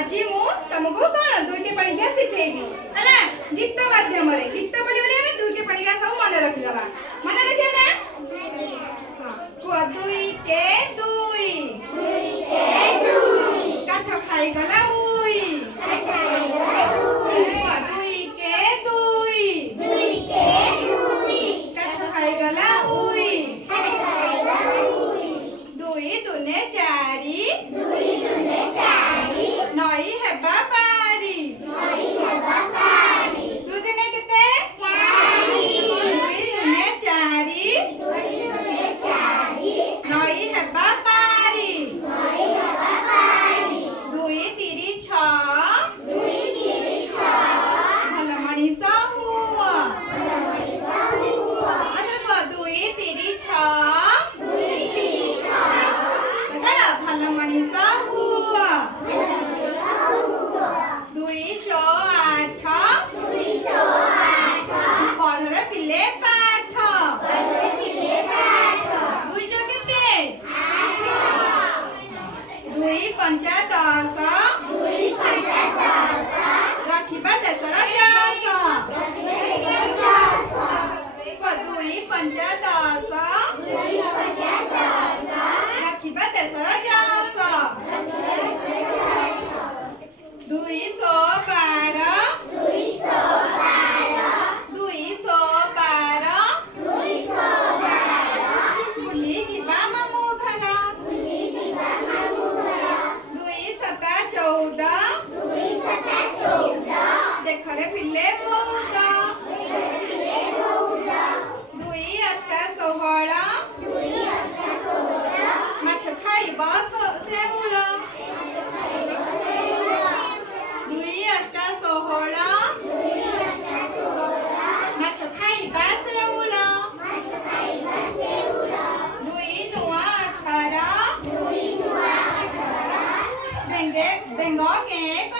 आज मु तुमको कौन दुईटे पणिका शिखेबी है गीत माध्यम गीत बोली बोली हमें दुईटे पणिका सब मन रखिदबा मन रखिया ना हां को दुई के दुई काठ खाई गला उई दुई के दुई काठ खाई गला उई दुई दुने चारी नई हेबा पारी दुई दुने केते दुई दुने चारी नई हेबा पारी दुई तिरी छ भल मणिष हुआ अच्छा दुई तिरी छ भल मणिष हुआ दुई चौ आठ पढ़र पिले पाठ दुई चौ केते दुई पंचा दस रखिबा देशर जस दुई पंचा दस रखिबा देशर जस दुई सौ बारह बुली जीवा मामू घर दुई सता चौदह देखरे पिले बहुत दुई अष्टा षोहल माछ खाइब सेउल दुई अष्टा षोहल माछ खाइबा सेउल दुई नुआ 18 बेंगे के